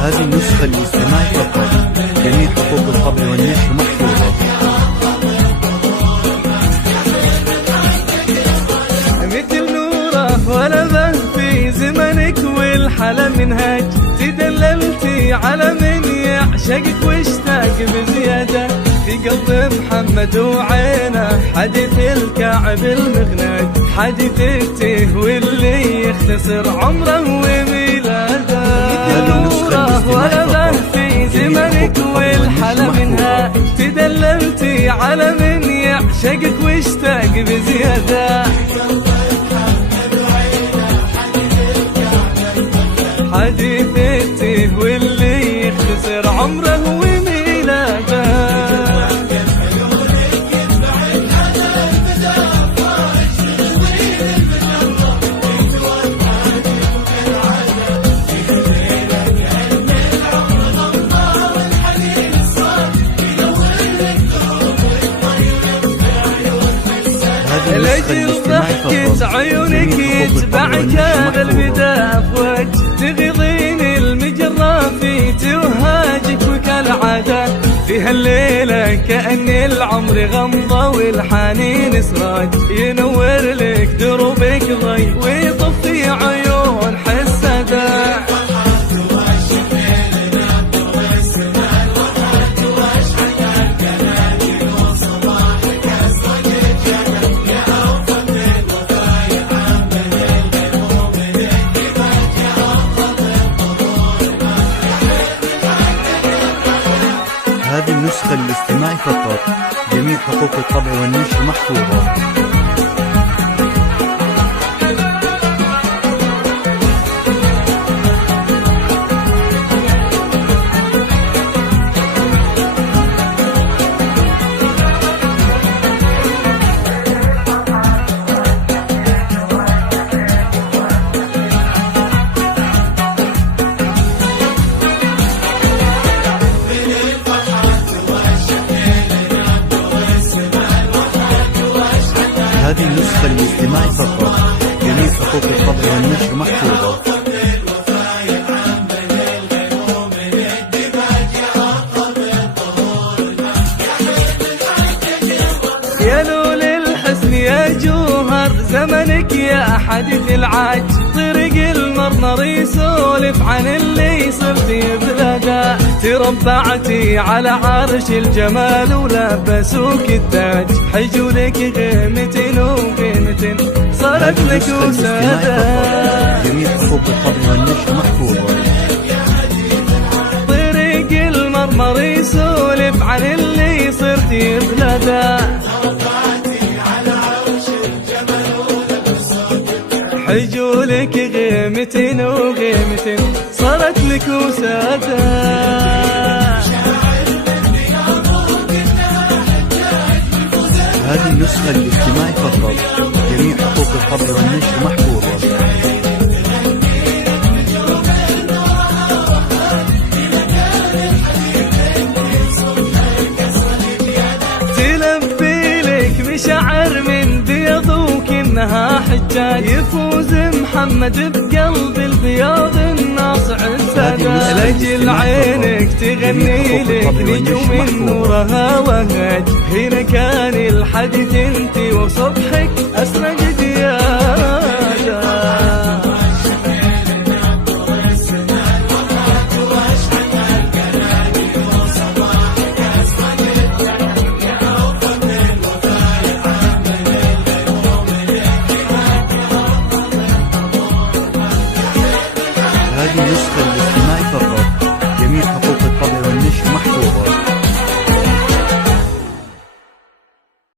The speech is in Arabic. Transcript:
هذه النسخة للاستماع فقط، جميع حقوق الطبع والنشر محفوظة. مثل نوره ولده في زمنك والحلا منهاج، تدللتي على من يعشقك واشتاق بزيادة، في قلب محمد وعينه حديث الكعب المغناج، حديثك تهوي اللي يختصر عمره وميلاده. ولده في زمنك والحلا منها، تدللتي على من يعشقك واشتاق بزيادة، حديثك تهوي اللي يختصر عمره وميلاده. لجل ضحكة عيونك يتبعك هذا البدا فوج، تغضين المجرة في توهاجك وكالعادة، في هالليلة كأن العمر غمضة والحنين سراج، ينور لك دروبك ضي ويطفي عيون حسده. هذه النسخة للاستماع فقط، جميع حقوق الطبع والنشر محفوظة. هذه النسخة للاستماع فقط، جميع حقوق الطبع والنشر محفوظة. يا لول الحسن يا جوهر زمنك يا حديث العاج، طريق المرمر يسولف عن اللي صرتي بلاده، تربعتي على عرش الجمال ولبسوك التاج، حجولك غيمة وغيمة صارت لك وسادة. جميع حقوق الطبع والنشر محفوظة. طريق المرمر يسولف عن اللي صرتي بلاده، حجولك غيمة وغيمة صارت لك وسادة. هذه النسخة للاستماع فقط، جميع حقوق الطبع والنشر محفوظة. تلبي لك مشاعر من بيضوك انها حجاج، يفوز محمد بقلب البياض الناصع السادة، لجل عينك تغني لك نجوم نورها وهاج، هنا كان الحديث انت وصبحك اسرق